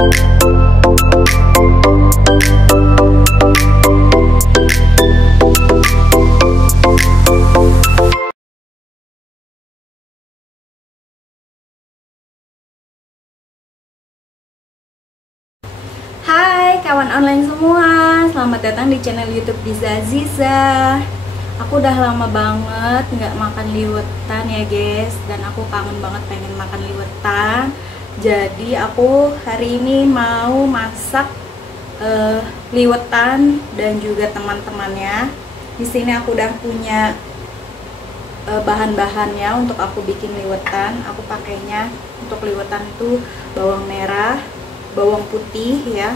Hai kawan online semua, selamat datang di channel YouTube Diza Aziza. Aku udah lama banget nggak makan liwetan ya guys, dan aku kangen banget pengen makan liwetan. Jadi aku hari ini mau masak liwetan dan juga teman-temannya. Di sini aku udah punya bahan-bahannya untuk aku bikin liwetan. Aku pakainya untuk liwetan itu bawang merah, bawang putih ya.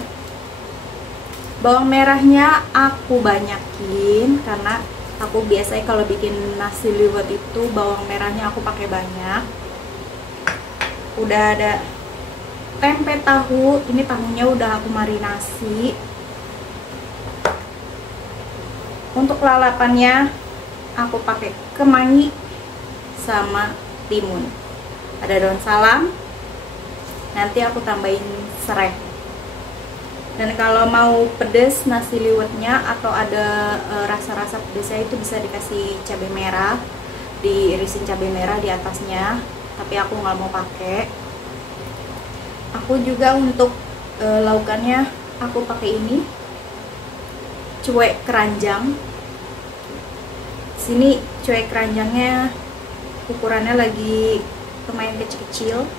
Bawang merahnya aku banyakin karena aku biasanya kalau bikin nasi liwet itu bawang merahnya aku pakai banyak. Udah ada tempe tahu, ini tahunya udah aku marinasi. Untuk lalapannya aku pakai kemangi sama timun. Ada daun salam. Nanti aku tambahin serai. Dan kalau mau pedas nasi liwetnya atau ada rasa-rasa pedasnya itu bisa dikasih cabai merah, diirisin cabai merah di atasnya. Tapi aku nggak mau pakai. Aku juga untuk laukannya aku pakai ini cuek keranjang. Sini cuek keranjangnya ukurannya lagi lumayan kecil-kecil.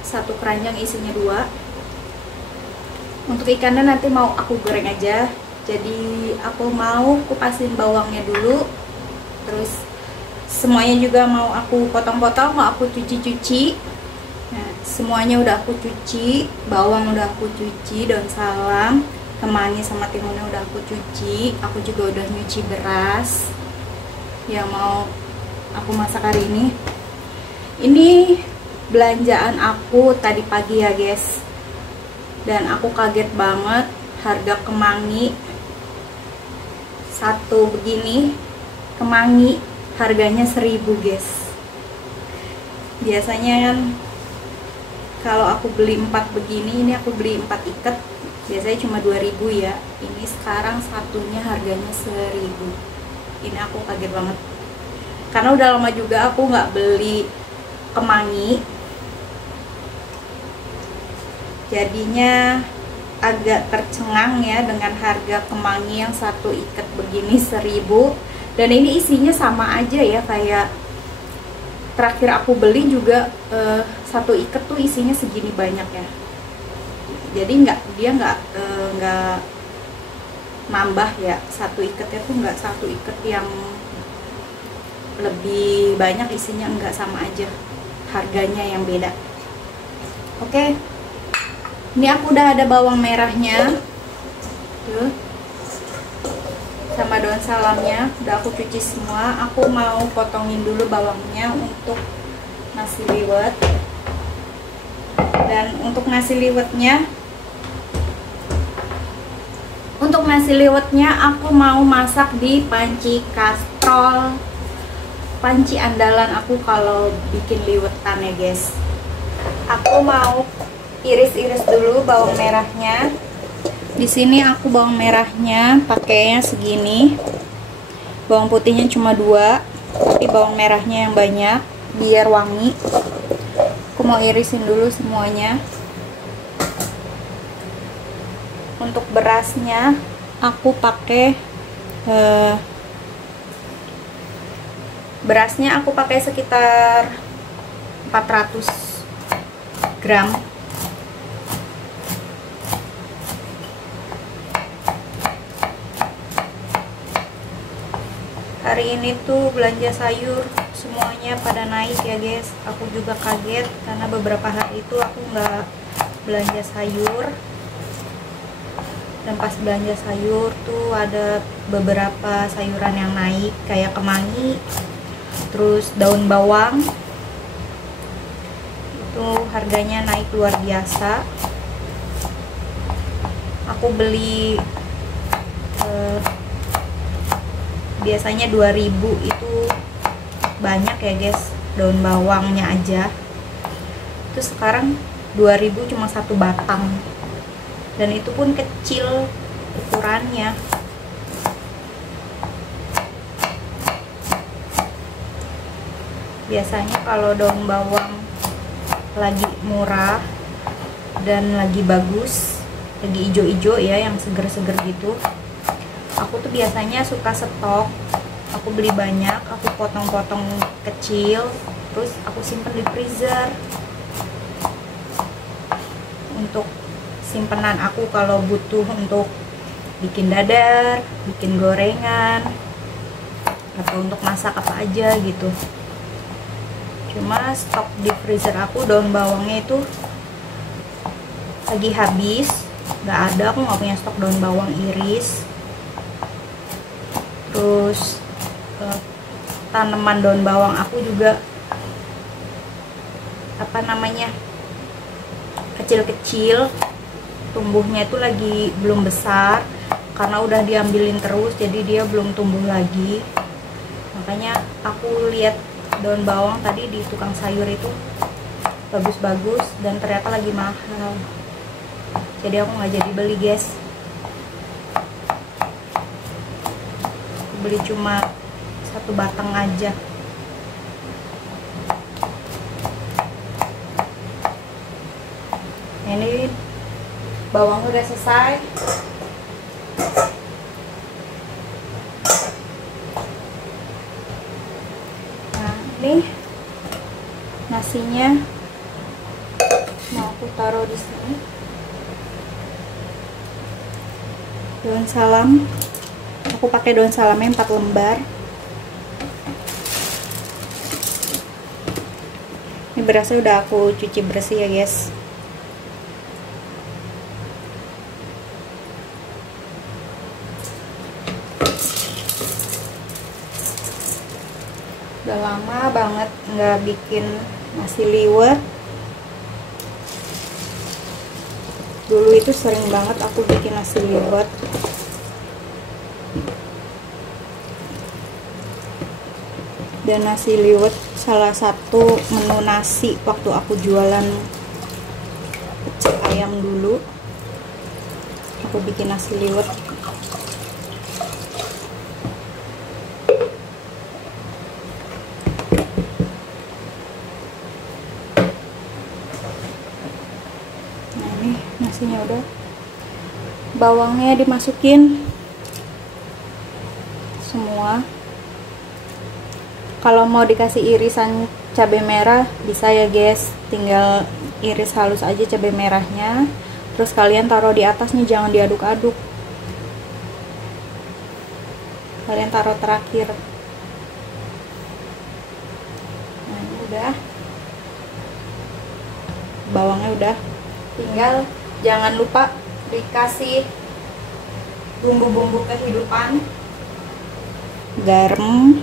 Satu keranjang isinya 2. Untuk ikannya nanti mau aku goreng aja. Jadi aku mau kupasin bawangnya dulu. Terus semuanya juga mau aku potong-potong, mau aku cuci-cuci. Nah, semuanya udah aku cuci. Bawang udah aku cuci, daun salam, kemangi sama timunnya udah aku cuci. Aku juga udah nyuci beras yang mau aku masak hari ini. Ini belanjaan aku tadi pagi ya guys, dan aku kaget banget harga kemangi satu begini. Kemangi harganya 1.000 guys. Biasanya kan kalau aku beli 4 begini, ini aku beli 4 ikat biasanya cuma 2.000 ya. Ini sekarang satunya harganya 1.000. Ini aku kaget banget karena udah lama juga aku nggak beli kemangi. Jadinya agak tercengang ya dengan harga kemangi yang satu ikat begini 1.000. Dan ini isinya sama aja ya, kayak terakhir aku beli juga satu ikat tuh isinya segini banyak ya. Jadi dia nggak nambah ya, satu ikatnya tuh nggak satu ikat yang lebih banyak isinya, enggak, sama aja harganya yang beda. Oke. Ini aku udah ada bawang merahnya tuh, sama daun salamnya udah aku cuci semua. Aku mau potongin dulu bawangnya untuk nasi liwet. Dan untuk nasi liwetnya aku mau masak di panci kastrol, panci andalan aku kalau bikin liwetan ya guys. Aku mau iris-iris dulu bawang merahnya. Di sini aku bawang merahnya pakainya segini. Bawang putihnya cuma 2, tapi bawang merahnya yang banyak biar wangi. Aku mau irisin dulu semuanya. Untuk berasnya aku pakai sekitar 400 gram. Hari ini tuh belanja sayur semuanya pada naik ya guys. Aku juga kaget karena beberapa hari itu aku nggak belanja sayur. Dan pas belanja sayur tuh ada beberapa sayuran yang naik, kayak kemangi, terus daun bawang. Itu harganya naik luar biasa. Aku beli biasanya 2.000 itu banyak ya guys, daun bawangnya aja. Terus sekarang 2.000 cuma satu batang, dan itu pun kecil ukurannya. Biasanya kalau daun bawang lagi murah dan lagi bagus, lagi ijo-ijo ya, yang seger-seger gitu, aku tuh biasanya suka stok. Aku beli banyak, aku potong-potong kecil, terus aku simpen di freezer untuk simpenan aku kalau butuh untuk bikin dadar, bikin gorengan, atau untuk masak apa aja gitu. Cuma stok di freezer aku daun bawangnya itu lagi habis, nggak ada, aku nggak punya stok daun bawang iris. Terus tanaman daun bawang aku juga apa namanya, kecil-kecil, tumbuhnya itu lagi belum besar karena udah diambilin terus, jadi dia belum tumbuh lagi. Makanya aku lihat daun bawang tadi di tukang sayur itu bagus-bagus dan ternyata lagi mahal, jadi aku nggak jadi beli guys. Aku beli cuma satu batang aja. Ini bawang udah selesai. Nah, ini nasinya mau aku taruh di sini. Daun salam, aku pakai daun salamnya 4 lembar. Ini berasnya udah aku cuci bersih ya guys. Udah lama banget nggak bikin nasi liwet. Dulu itu sering banget aku bikin nasi liwet. Dan nasi liwet salah satu menu nasi waktu aku jualan pecel ayam dulu. Aku bikin nasi liwet. Nah, ini nasinya udah. Bawangnya dimasukin semua. Kalau mau dikasih irisan cabai merah bisa ya guys, tinggal iris halus aja cabai merahnya, terus kalian taruh di atasnya, jangan diaduk-aduk, kalian taruh terakhir. Nah, ini udah, bawangnya udah, tinggal jangan lupa dikasih bumbu-bumbu kehidupan, garam,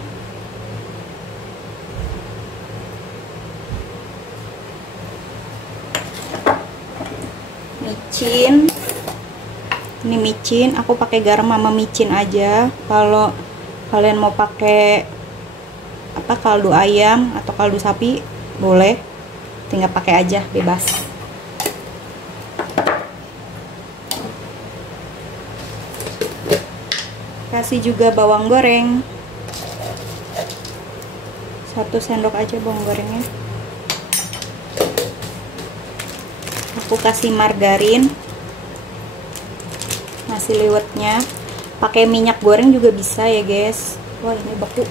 micin. Ini micin, aku pakai garam sama micin aja. Kalau kalian mau pakai apa, kaldu ayam atau kaldu sapi boleh, tinggal pakai aja, bebas. Kasih juga bawang goreng, 1 sendok aja bawang gorengnya. Aku kasih margarin. Nasi liwetnya pakai minyak goreng juga bisa ya guys. Wah, ini beku.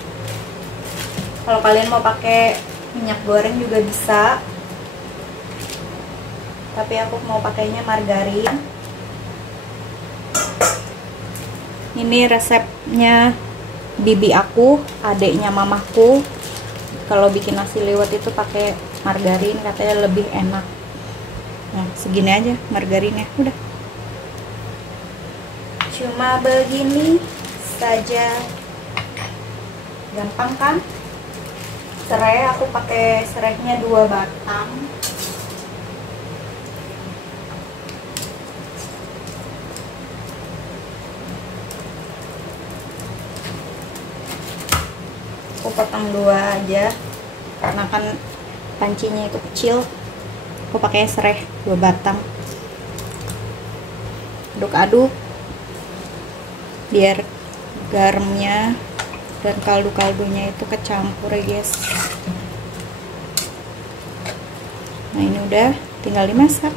Kalau kalian mau pakai minyak goreng juga bisa, tapi aku mau pakainya margarin. Ini resepnya bibi aku, adeknya mamaku. Kalau bikin nasi liwet itu pakai margarin, katanya lebih enak. Nah, segini aja margarinnya, udah. Cuma begini saja, gampang kan? Serai aku pakai serainya 2 batang. Aku potong 2 aja karena kan pancinya itu kecil. Aku pakai serai 2 batang. Aduk-aduk biar garamnya dan kaldu-kaldunya itu kecampur ya guys. Nah ini udah, tinggal dimasak.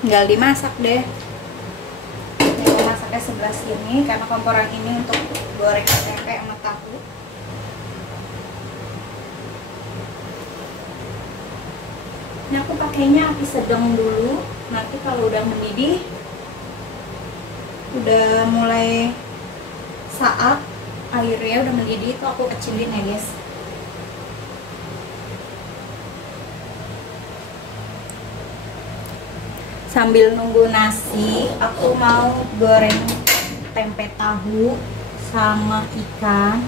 Tinggal dimasak deh. Ini masaknya sebelah sini karena kompor yang ini untuk goreng tempe sama tahu. Ini aku pakainya api sedang dulu. Nanti kalau udah mendidih, udah mulai saat airnya udah mendidih itu aku kecilin ya guys. Sambil nunggu nasi, aku mau goreng tempe tahu sama ikan.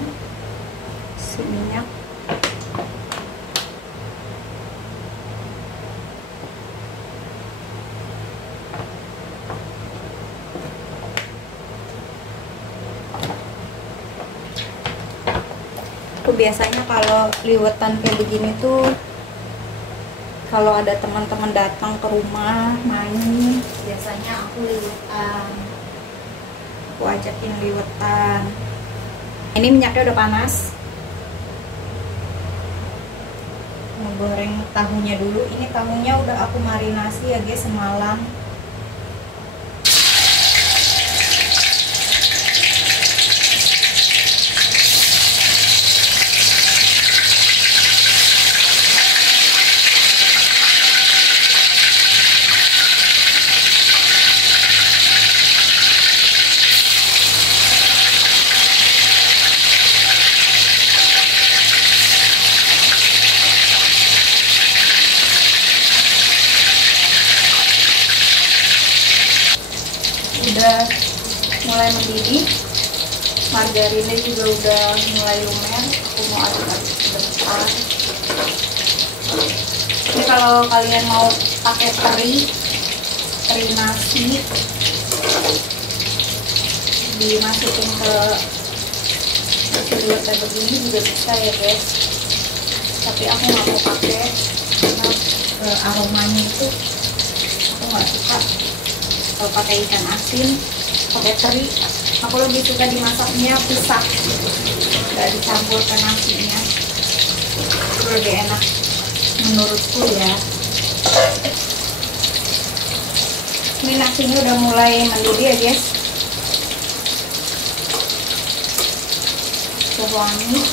Isi minyak. Aku biasanya kalau liwetan kayak begini tuh, kalau ada teman-teman datang ke rumah main, biasanya aku liwetan. Aku ajakin liwetan. Ini minyaknya udah panas. Mau goreng tahunya dulu. Ini tahunya udah aku marinasi ya guys semalam. Udah mulai mendidih, margarinnya juga udah mulai lumer. Aku mau aduk-aduk sebentar. Ini kalau kalian mau pakai teri nasi, dimasukin ke nasi liwet kayak begini juga bisa ya guys. Tapi aku nggak mau pakai karena aromanya itu aku nggak suka. Kalau pakai ikan asin, pakai teri, aku lebih suka dimasaknya pisah, nggak dicampur ke nasinya. Itu lebih enak menurutku ya. Ini nasinya udah mulai mendidih ya guys. Udah wangi.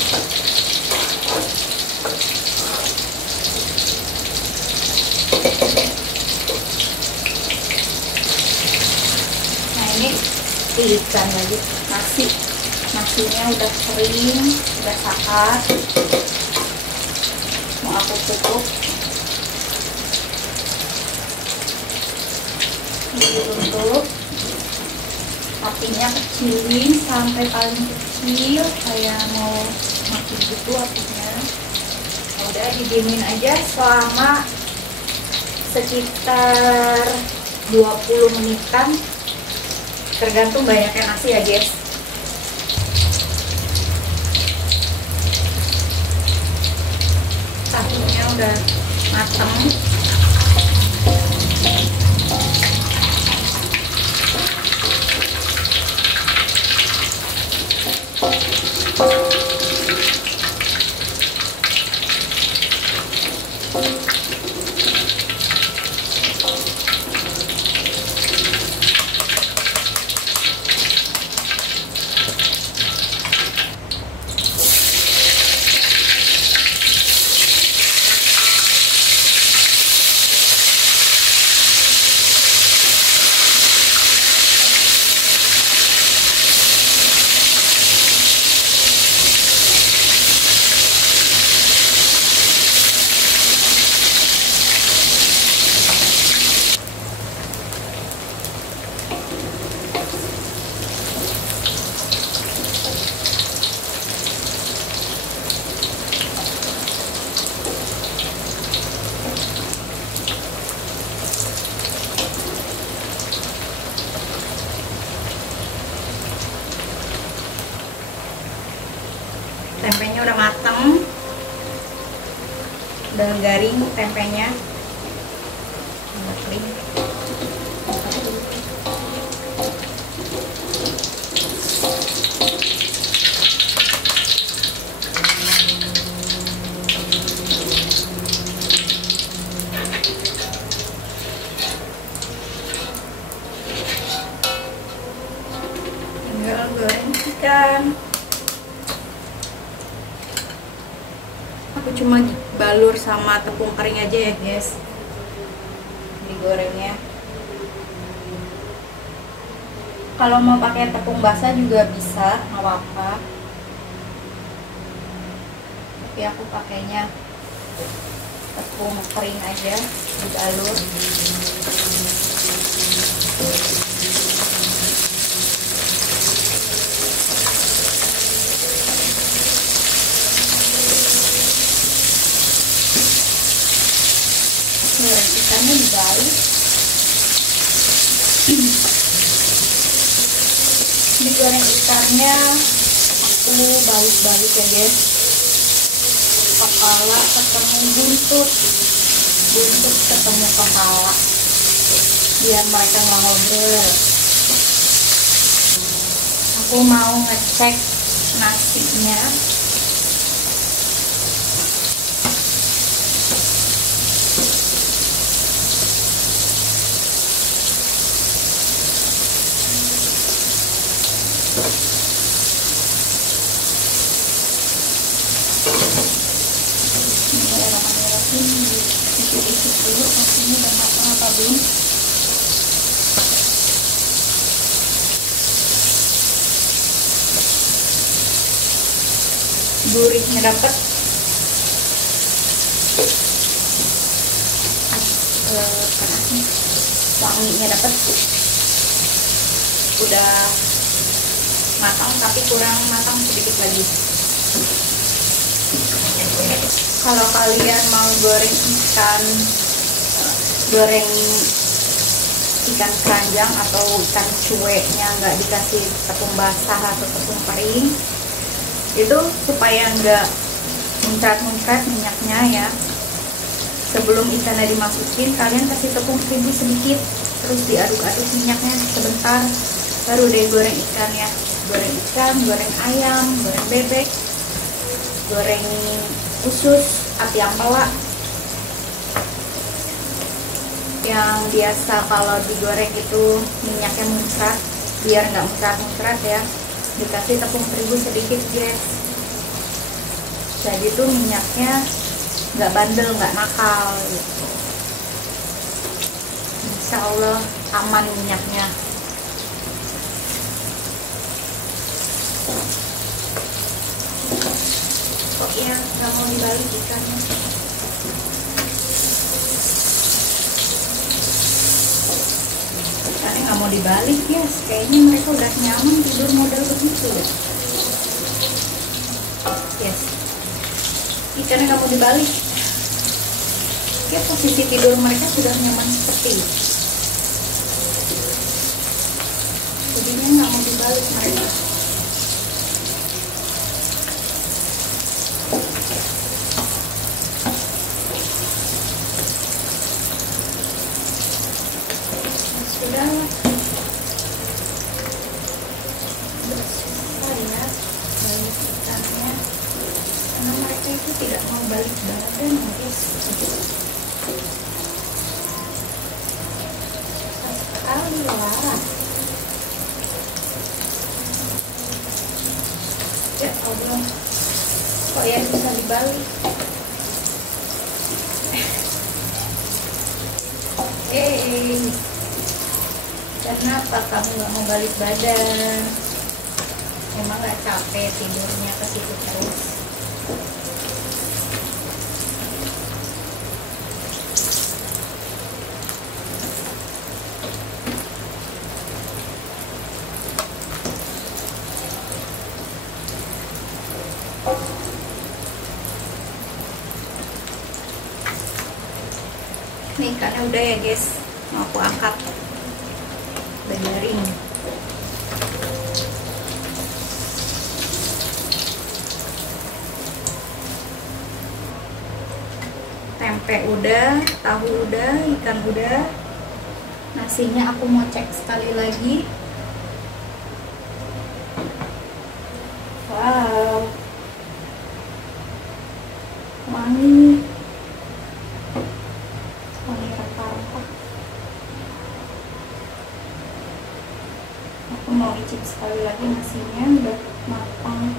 Ikan lagi, nasinya udah kering, udah saat, mau aku tutup. Ditutup, apinya kecilin sampai paling kecil kayak mau mati gitu apinya. Udah didiemin aja selama sekitar 20 menitan. Tergantung banyaknya nasi ya guys. Tahunya udah mateng. udah garing tempenya, udah kering. Tinggal goreng ikan. Aku cuma balur sama tepung kering aja ya guys, digorengnya. Kalau mau pakai tepung basah juga bisa, nggak apa-apa. Tapi aku pakainya tepung kering aja, dibalur. Goreng ikannya dibalik. Digoreng ikannya aku balik-balik ya guys, kepala ketemu buntut, buntut ketemu kepala, biar mereka nggak ngobrol. Aku mau ngecek nasinya. Icip-icip dulu nasinya udah matang apa belum. Gurihnya dapet, panasnya, wanginya dapet. Udah matang tapi kurang matang sedikit lagi. Kalau kalian mau goreng ikan keranjang atau ikan cueknya nggak dikasih tepung basah atau tepung kering, itu supaya nggak muncrat-muncrat minyaknya ya, sebelum ikannya dimasukin kalian kasih tepung terigu sedikit, terus diaduk-aduk minyaknya sebentar, baru deh goreng ikan ya. Goreng ikan, goreng ayam, goreng bebek, goreng usus, api ampela. Yang biasa kalau digoreng itu minyaknya muncrat, biar nggak muncrat-muncrat ya, dikasih tepung terigu sedikit guys. Jadi tuh minyaknya nggak bandel, nggak nakal gitu. Insya Allah aman minyaknya. Kok ya nggak mau dibalik ikannya? Ikannya nggak mau dibalik ya, kayaknya mereka udah nyaman tidur model begitu ya. Yes, ikannya nggak mau dibalik. Ya, posisi tidur mereka sudah nyaman seperti itu. Jadinya nggak mau dibalik mereka. Sudah selesai ya balik ikannya, karena mereka itu tidak mau balik badan guys. Sekali lah ya Allah, kok ya bisa dibalik. Kenapa kamu nggak mau balik badan? Emang nggak capek tidurnya ke situ terus? Nih ikannya udah ya guys, mau aku angkat. Udah garing. Tempe udah, tahu udah, ikan udah. Nasinya aku mau cek sekali lagi. Wow, wangi, wangi rempah-rempah. Aku mau icip sekali lagi nasinya udah matang,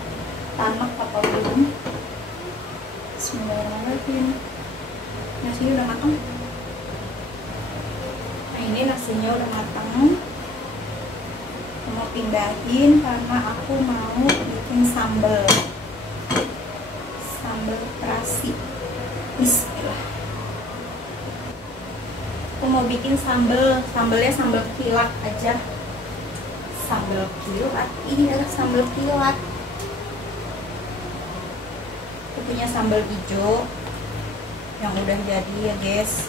tanak apa belum. Bismillahirrahmanirrahim. Nasinya udah matang. Nah, ini nasinya udah matang. Aku mau pindahin karena aku mau bikin sambal terasi. Bismillah. Aku mau bikin sambalnya sambal kilat aja. Sambal kilat, ini adalah sambal kilat. Aku punya sambal hijau yang udah jadi ya guys,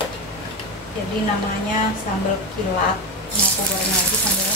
jadi namanya sambal kilat. Ini aku goreng lagi sambalnya.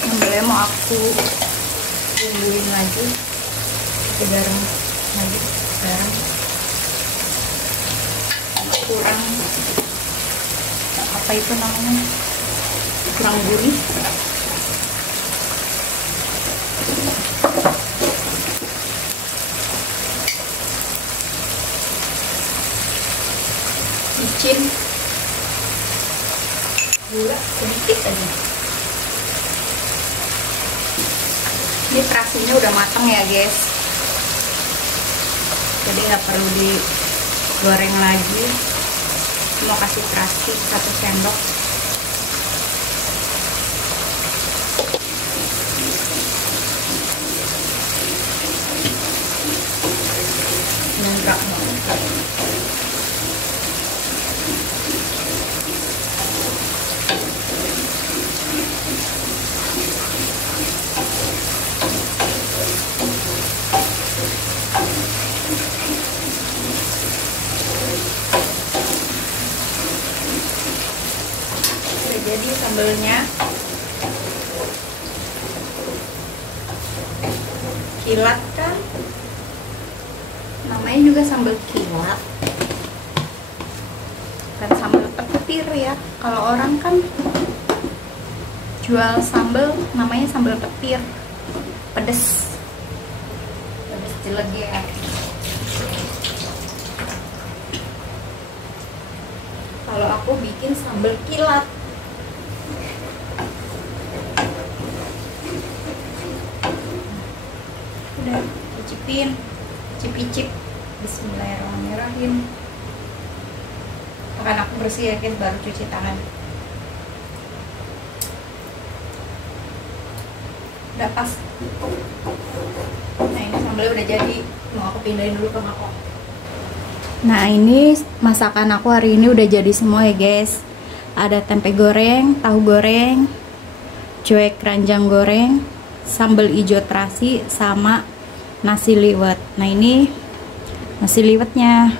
Sambalnya mau aku bumbuin lagi, pakai garam lagi, garam kurang apa itu namanya, kurang gurih. Micin, gula sedikit aja. Ini terasinya udah matang ya guys, jadi nggak perlu digoreng lagi. Mau kasih terasi 1 sendok. Nggak mau. Jadi sambalnya kilat kan, namanya juga sambal kilat, kan sambal petir ya. Kalau orang kan jual sambal namanya sambal petir, pedes cileger. Kalau aku bikin sambal kilat. Udah cicipin, icip-icip. Bismillahirrahmanirrahim. Makan aku bersih ya guys, baru cuci tangan. Udah pas. Nah ini sambalnya udah jadi, mau aku pindahin dulu ke mangkok. Nah ini masakan aku hari ini udah jadi semua ya guys. Ada tempe goreng, tahu goreng, cuek keranjang goreng, sambal hijau terasi, sama nasi liwet. Nah ini nasi liwetnya.